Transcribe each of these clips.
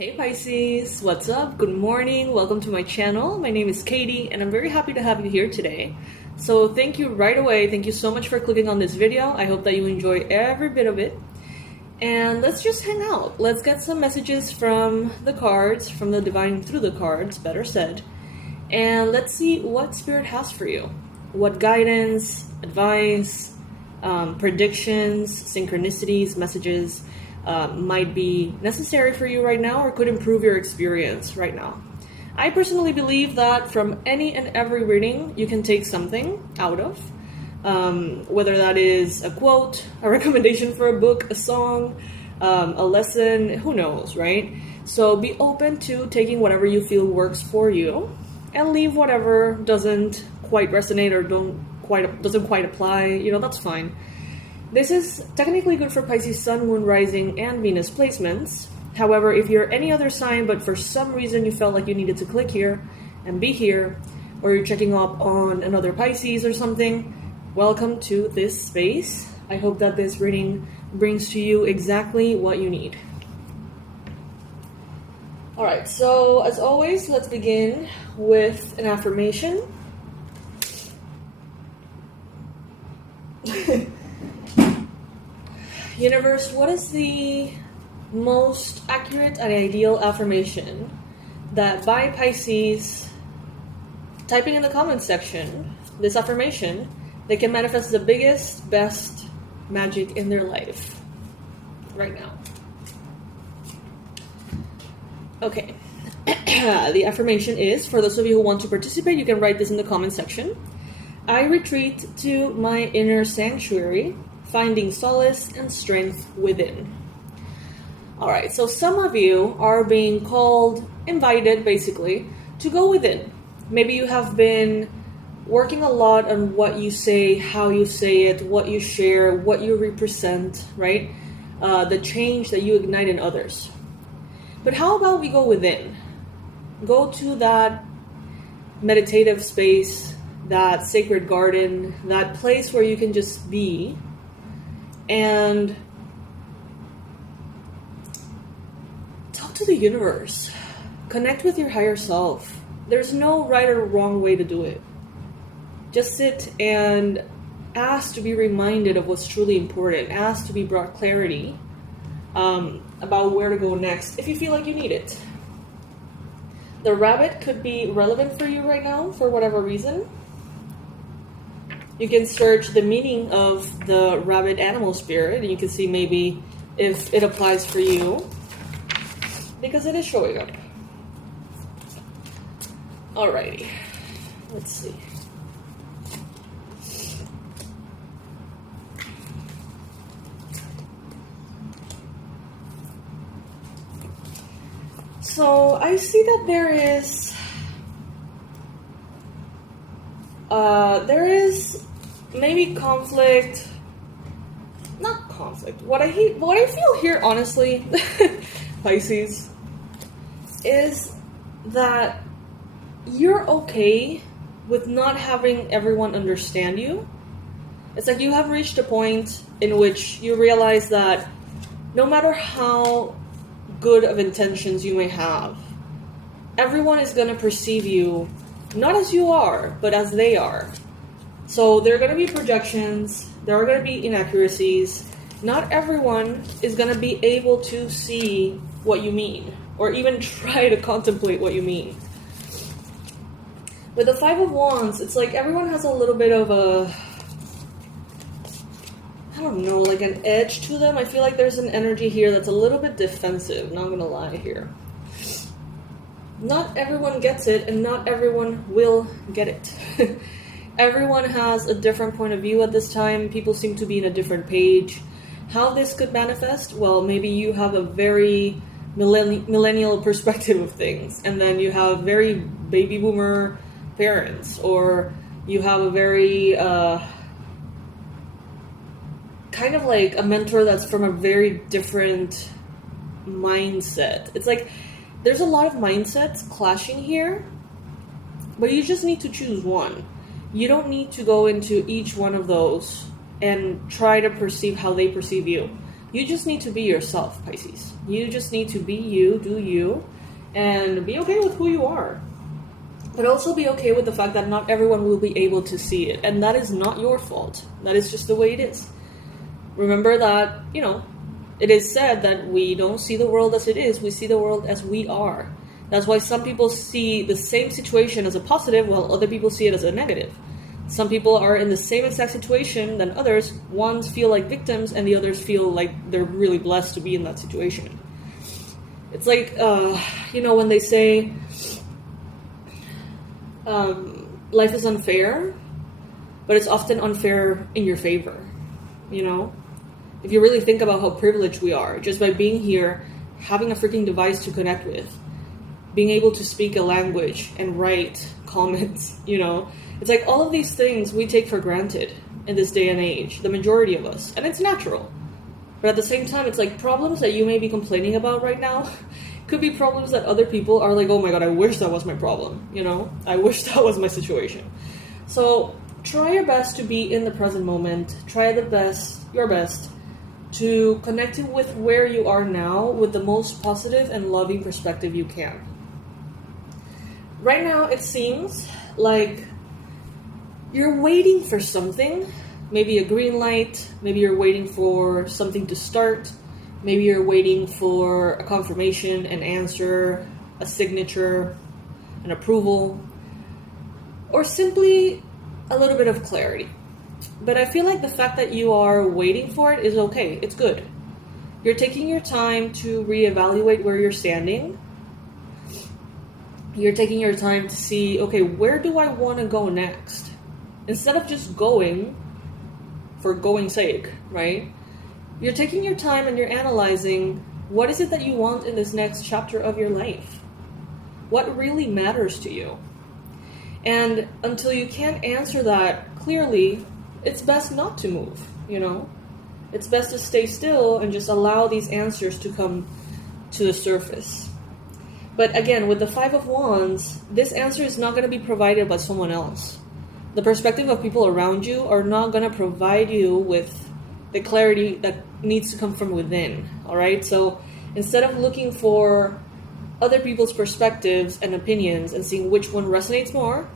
Hey Pisces, what's up? Good morning, welcome to my channel. My name is Katie and I'm very happy to have you here today. So thank you right away, thank you so much for clicking on this video. I hope that you enjoy every bit of it. And let's just hang out. Let's get some messages from the cards, from the divine through the cards, better said. And let's see what Spirit has for you. What guidance, advice, predictions, synchronicities, messages might be necessary for you right now or could improve your experience right now. I personally believe that from any and every reading you can take something out of, whether that is a quote, a recommendation for a book, a song, a lesson, who knows, right? So be open to taking whatever you feel works for you and leave whatever doesn't quite resonate or doesn't quite apply, that's fine. This is technically good for Pisces Sun, Moon, Rising, and Venus placements. However, if you're any other sign, but for some reason you felt like you needed to click here and be here, or you're checking up on another Pisces or something, welcome to this space. I hope that this reading brings to you exactly what you need. Alright, so as always, let's begin with an affirmation. Universe, what is the most accurate and ideal affirmation that by Pisces, typing in the comments section, this affirmation, they can manifest the biggest, best magic in their life right now? Okay. The affirmation is, for those of you who want to participate, you can write this in the comment section. I retreat to my inner sanctuary, finding solace and strength within. Alright, so some of you are being called, invited basically, to go within. Maybe you have been working a lot on what you say, how you say it, what you share, what you represent, right? The change that you ignite in others. But how about we go within? Go to that meditative space, that sacred garden, that place where you can just be, and talk to the universe. Connect with your higher self. There's no right or wrong way to do it. Just sit and ask to be reminded of what's truly important. Ask to be brought clarity about where to go next if you feel like you need it. The rabbit could be relevant for you right now for whatever reason. You can search the meaning of the rabbit animal spirit and you can see maybe if it applies for you, because it is showing up. Alrighty, let's see. So I see that there is maybe conflict, not conflict. What I feel here, honestly, Pisces, is that you're okay with not having everyone understand you. It's like you have reached a point in which you realize that no matter how good of intentions you may have, everyone is going to perceive you not as you are, but as they are. So there are going to be projections, there are going to be inaccuracies. Not everyone is going to be able to see what you mean, or even try to contemplate what you mean. With the Five of Wands, it's like everyone has a little bit of like an edge to them. I feel like there's an energy here that's a little bit defensive, not gonna lie here. Not everyone gets it, and not everyone will get it. Everyone has a different point of view at this time. People seem to be in a different page. How this could manifest? Well, maybe you have a very millennial perspective of things, and then you have very baby boomer parents, or you have a very kind of like a mentor that's from a very different mindset. It's like there's a lot of mindsets clashing here, but you just need to choose one. You don't need to go into each one of those and try to perceive how they perceive you. You just need to be yourself, Pisces. You just need to be you, do you, and be okay with who you are. But also be okay with the fact that not everyone will be able to see it. And that is not your fault. That is just the way it is. Remember that, it is said that we don't see the world as it is. We see the world as we are. That's why some people see the same situation as a positive while other people see it as a negative. Some people are in the same exact situation than others. Ones feel like victims and the others feel like they're really blessed to be in that situation. It's like, when they say life is unfair, but it's often unfair in your favor, If you really think about how privileged we are, just by being here, having a freaking device to connect with, being able to speak a language and write comments, It's like all of these things we take for granted in this day and age, the majority of us, and it's natural. But at the same time, it's like problems that you may be complaining about right now could be problems that other people are like, oh my god, I wish that was my problem, I wish that was my situation. So try your best to be in the present moment. Try your best to connect with where you are now with the most positive and loving perspective you can. Right now, it seems like you're waiting for something, maybe a green light, maybe you're waiting for something to start, maybe you're waiting for a confirmation, an answer, a signature, an approval, or simply a little bit of clarity. But I feel like the fact that you are waiting for it is okay, it's good. You're taking your time to reevaluate where you're standing. You're taking your time to see, okay, where do I want to go next? Instead of just going for going's sake, right? You're taking your time and you're analyzing what is it that you want in this next chapter of your life? What really matters to you? And until you can't answer that clearly, it's best not to move, It's best to stay still and just allow these answers to come to the surface. But again, with the Five of Wands, this answer is not going to be provided by someone else. The perspective of people around you are not going to provide you with the clarity that needs to come from within, all right? So instead of looking for other people's perspectives and opinions and seeing which one resonates more,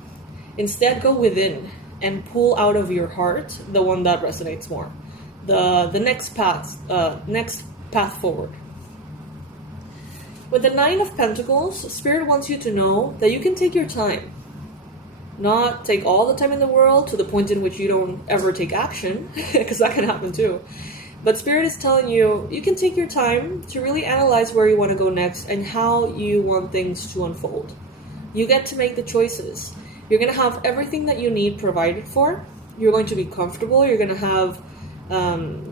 instead go within and pull out of your heart the one that resonates more, the next path forward. With the Nine of Pentacles, Spirit wants you to know that you can take your time. Not take all the time in the world to the point in which you don't ever take action, because that can happen too. But Spirit is telling you, you can take your time to really analyze where you want to go next and how you want things to unfold. You get to make the choices. You're going to have everything that you need provided for. You're going to be comfortable. You're going to have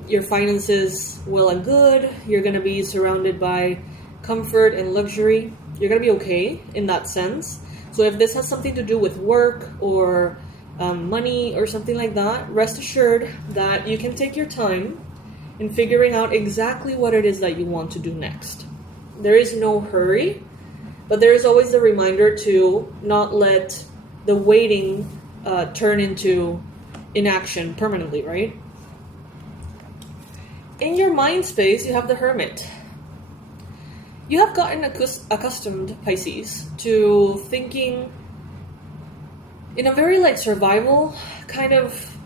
your finances well and good. You're going to be surrounded by comfort and luxury. You're going to be okay in that sense. So if this has something to do with work or money or something like that, rest assured that you can take your time in figuring out exactly what it is that you want to do next. There is no hurry, but there is always the reminder to not let the waiting turn into inaction permanently, right? In your mind space, you have the Hermit. You have gotten accustomed, Pisces, to thinking in a very survival kind of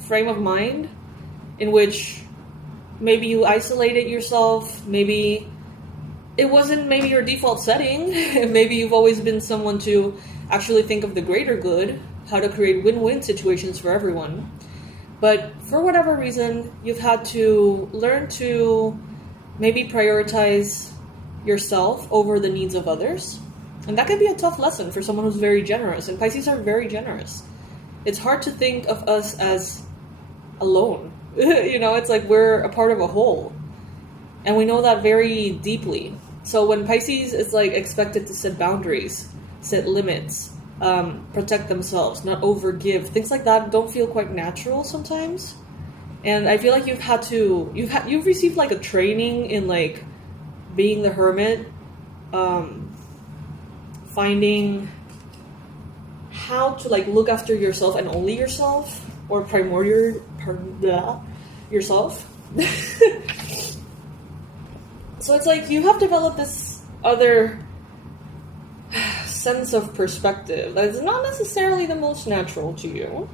frame of mind, in which maybe you isolated yourself, maybe it wasn't your default setting, maybe you've always been someone to actually think of the greater good, how to create win-win situations for everyone. But for whatever reason, you've had to learn to maybe prioritize yourself over the needs of others. And that can be a tough lesson for someone who's very generous. And Pisces are very generous. It's hard to think of us as alone. It's like we're a part of a whole. And we know that very deeply. So when Pisces is expected to set boundaries, set limits, protect themselves, not overgive, things like that don't feel quite natural sometimes. And I feel like you've received a training in being the Hermit, finding how to look after yourself and only yourself, or yourself. So it's like you have developed this other sense of perspective that is not necessarily the most natural to you.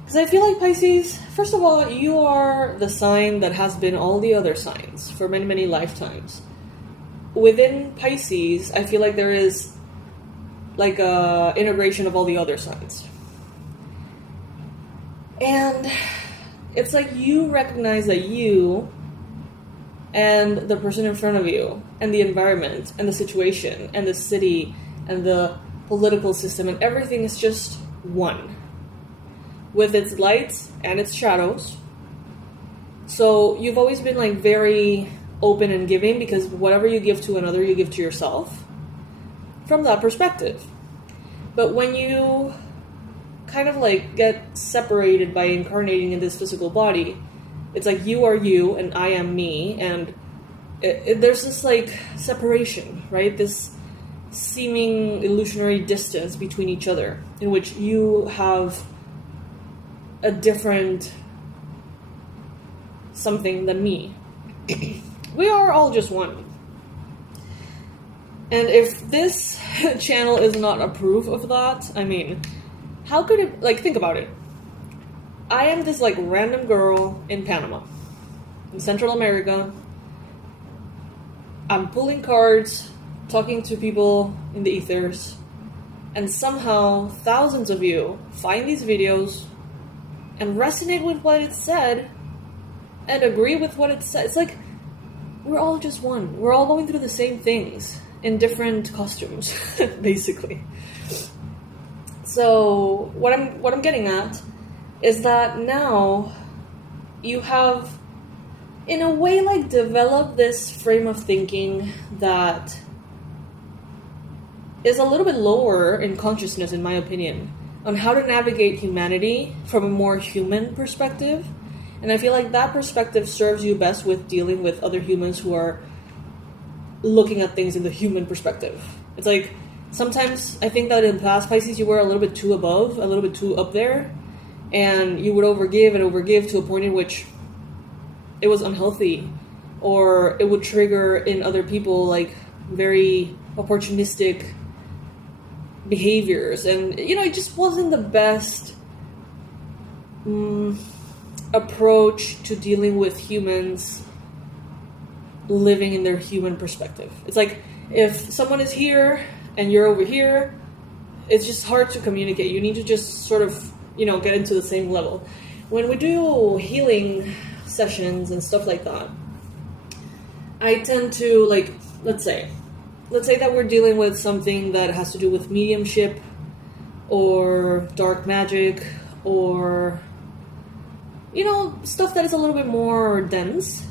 Because I feel like Pisces, first of all, you are the sign that has been all the other signs for many, many lifetimes. Within Pisces, I feel like there is like a integration of all the other signs. And it's like you recognize that you and the person in front of you and the environment and the situation and the city and the political system and everything is just one, with its lights and its shadows. So you've always been like very open and giving, because whatever you give to another, you give to yourself from that perspective. But when you kind of like get separated by incarnating in this physical body, it's like you are you and I am me, and there's this like separation, right? This seeming illusionary distance between each other, in which you have a different something than me. We are all just one. And if this channel is not a proof of that, I mean, how could it, like, think about it. I am this like random girl in Panama, in Central America. I'm pulling cards, talking to people in the ethers, and somehow thousands of you find these videos and resonate with what it said and agree with what it said. It's like we're all just one. We're all going through the same things in different costumes, basically. So what I'm getting at is that now you have, in a way, like developed this frame of thinking that is a little bit lower in consciousness, in my opinion, on how to navigate humanity from a more human perspective. And I feel like that perspective serves you best with dealing with other humans who are looking at things in the human perspective. It's like, sometimes I think that in past Pisces you were a little bit too above, a little bit too up there, and you would overgive to a point in which it was unhealthy, or it would trigger in other people like very opportunistic behaviors, and it just wasn't the best approach to dealing with humans living in their human perspective. It's like if someone is here and you're over here, it's just hard to communicate. You need to just sort of get into the same level. When we do healing sessions and stuff like that, I tend to, like, let's say that we're dealing with something that has to do with mediumship or dark magic or stuff that is a little bit more dense.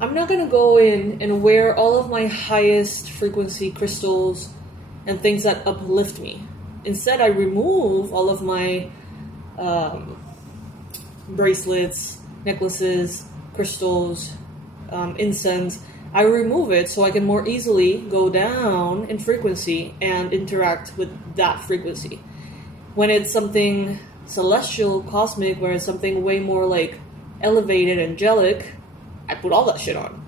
I'm not going to go in and wear all of my highest frequency crystals and things that uplift me. Instead, I remove all of my bracelets, necklaces, crystals, incense. I remove it so I can more easily go down in frequency and interact with that frequency. When it's something celestial, cosmic, where it's something way more like elevated, angelic, I put all that shit on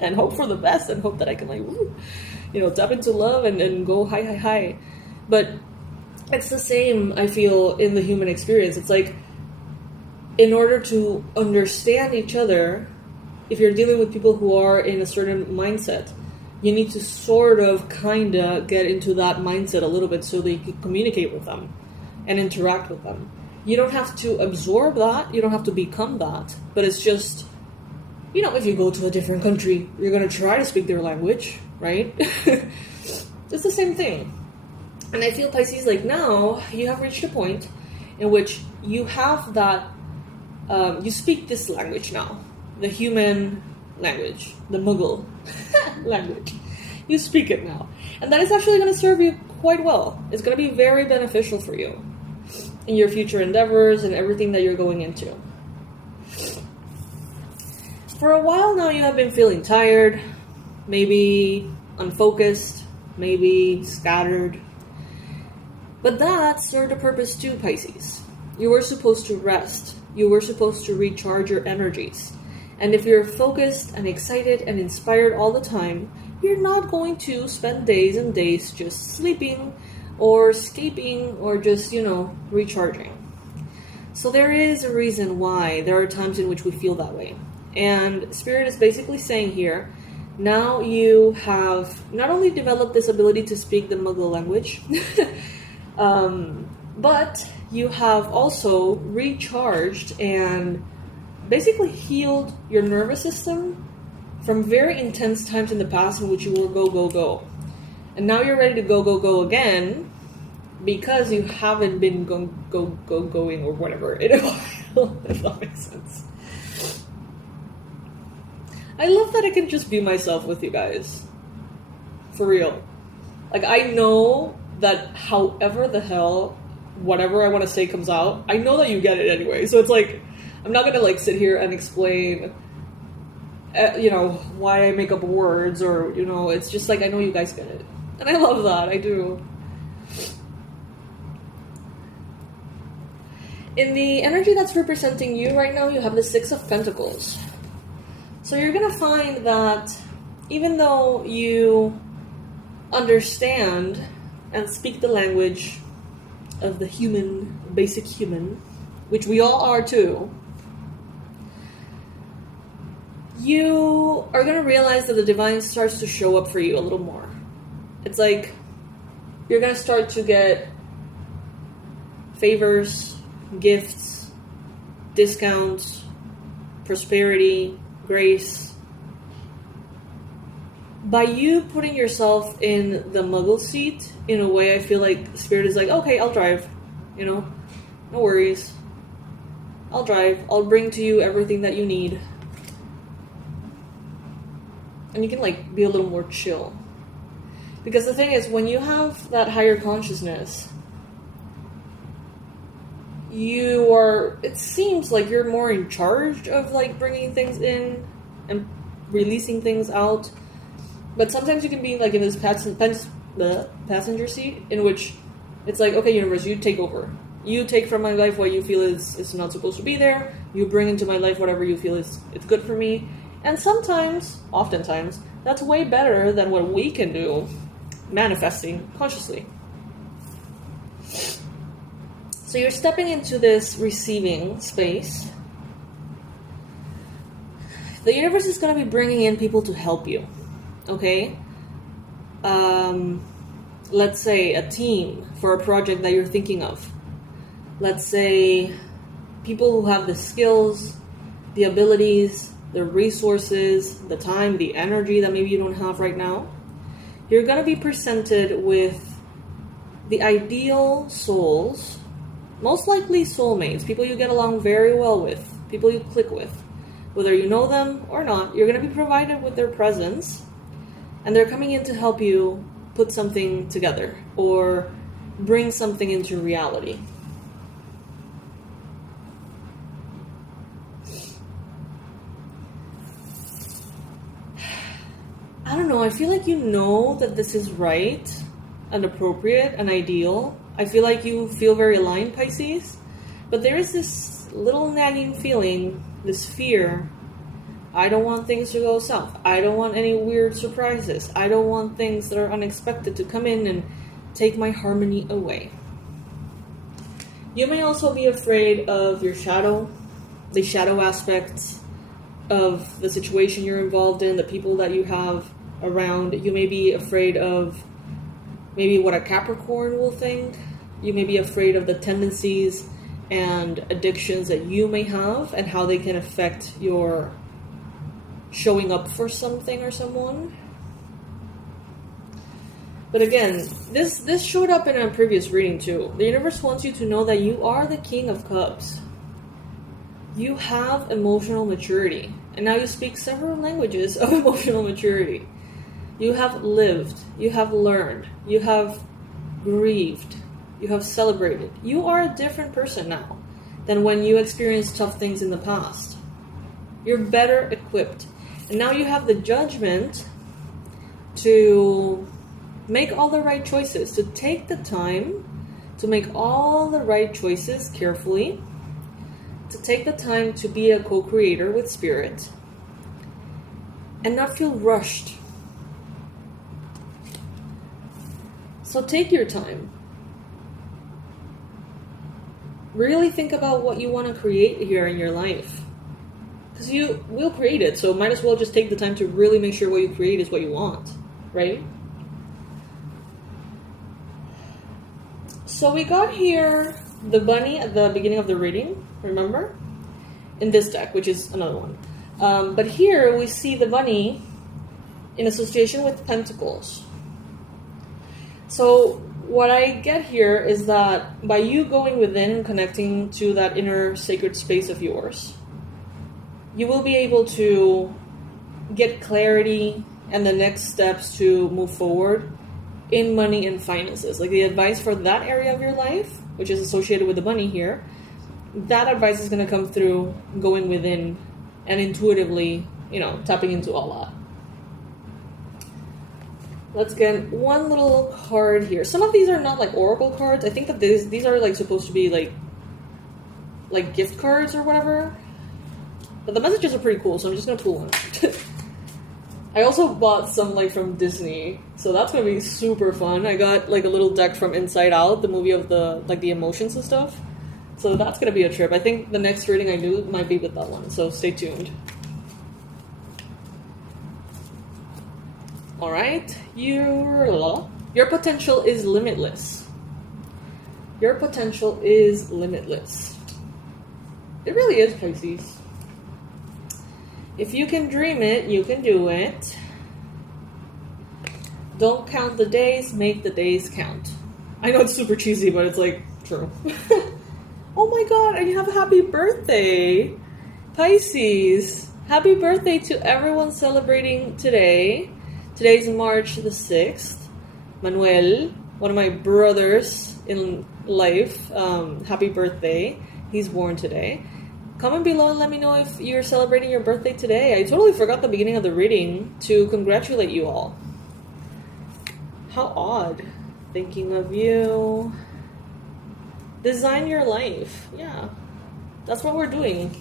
and hope for the best and hope that I can tap into love and go high. But it's the same, I feel, in the human experience. It's like, in order to understand each other, if you're dealing with people who are in a certain mindset, you need to sort of kinda get into that mindset a little bit so that you can communicate with them and interact with them. You don't have to absorb that, you don't have to become that, but it's just, if you go to a different country, you're going to try to speak their language, right? It's the same thing. And I feel, Pisces, like now you have reached a point in which you have that, you speak this language now, the human language, the Muggle language. You speak it now. And that is actually going to serve you quite well. It's going to be very beneficial for you in your future endeavors and everything that you're going into. For a while now, you have been feeling tired, maybe unfocused, maybe scattered. But that served a purpose too, Pisces. You were supposed to rest. You were supposed to recharge your energies. And if you're focused and excited and inspired all the time, you're not going to spend days and days just sleeping or escaping or just, recharging. So there is a reason why there are times in which we feel that way. And Spirit is basically saying here, now you have not only developed this ability to speak the Muggle language, but you have also recharged and basically healed your nervous system from very intense times in the past in which you were go, go, go. And now you're ready to go, go, go again because you haven't been going or whatever in a while, if that makes sense. I love that I can just be myself with you guys. For real. Like, I know that however the hell whatever I want to say comes out, I know that you get it anyway. So it's like, I'm not going to sit here and explain, why I make up words or, it's just I know you guys get it. And I love that. I do. In the energy that's representing you right now, you have the Six of Pentacles. So you're going to find that even though you understand and speak the language of the human, basic human, which we all are too, you are going to realize that the divine starts to show up for you a little more. It's like you're going to start to get favors, gifts, discounts, prosperity, grace. By you putting yourself in the Muggle seat, in a way, I feel like Spirit is like, okay, I'll drive. No worries. I'll drive. I'll bring to you everything that you need. And you can be a little more chill. Because the thing is, when you have that higher consciousness, it seems like you're more in charge of bringing things in and releasing things out. But sometimes you can be in this passenger seat in which it's okay, universe, you take over. You take from my life what you feel is not supposed to be there. You bring into my life whatever you feel it's good for me. And oftentimes, that's way better than what we can do manifesting consciously. So you're stepping into this receiving space. The universe is going to be bringing in people to help you. Okay? Let's say a team for a project that you're thinking of. Let's say people who have the skills, the abilities, the resources, the time, the energy that maybe you don't have right now. You're going to be presented with the ideal souls, most likely soulmates, people you get along very well with, people you click with. Whether you know them or not, you're going to be provided with their presence, and they're coming in to help you put something together or bring something into reality. I don't know, I feel like you know that this is right and appropriate and ideal. I feel like you feel very aligned, Pisces. But there is this little nagging feeling, this fear. I don't want things to go south. I don't want any weird surprises. I don't want things that are unexpected to come in and take my harmony away. You may also be afraid of your shadow, the shadow aspects of the situation you're involved in, the people that you have around. You may be afraid of maybe what a Capricorn will think. You may be afraid of the tendencies and addictions that you may have and how they can affect your showing up for something or someone. But again, this showed up in a previous reading too. The universe wants you to know that you are the King of Cups. You have emotional maturity. And now you speak several languages of emotional maturity. You have lived. You have learned. You have grieved. You have celebrated. You are a different person now than when you experienced tough things in the past. You're better equipped. And now you have the judgment to make all the right choices, to take the time to make all the right choices carefully, to take the time to be a co-creator with spirit, and not feel rushed. So take your time. Really think about what you want to create here in your life. Because you will create it, so might as well just take the time to really make sure what you create is what you want, right? So we got here the bunny at the beginning of the reading, remember? In this deck, which is another one. But here we see the bunny in association with pentacles. So what I get here is that by you going within and connecting to that inner sacred space of yours, you will be able to get clarity and the next steps to move forward in money and finances. Like the advice for that area of your life, which is associated with the bunny here, that advice is going to come through going within and intuitively, tapping into all that. Let's get one little card here. Some of these are not like oracle cards. I think that these are like supposed to be like gift cards or whatever. But the messages are pretty cool, so I'm just gonna pull one. I also bought some like from Disney, so that's gonna be super fun. I got like a little deck from Inside Out, the movie of the emotions and stuff. So that's gonna be a trip. I think the next reading I do might be with that one, so stay tuned. Alright, your potential is limitless. Your potential is limitless. It really is, Pisces. If you can dream it, you can do it. Don't count the days, make the days count. I know it's super cheesy, but it's like true. Oh my god, and you have a happy birthday, Pisces. Happy birthday to everyone celebrating today. Today's March the 6th. Manuel, one of my brothers in life, happy birthday. He's born today. Comment below and let me know if you're celebrating your birthday today. I totally forgot the beginning of the reading to congratulate you all. How odd. Thinking of you. Design your life. Yeah, that's what we're doing.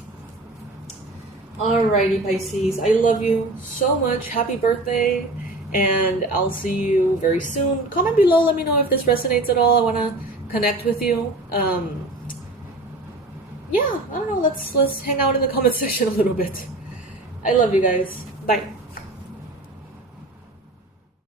Alrighty, Pisces. I love you so much. Happy birthday. And I'll see you very soon. Comment below. Let me know if this resonates at all. I want to connect with you. Yeah, I don't know. Let's hang out in the comment section a little bit. I love you guys. Bye.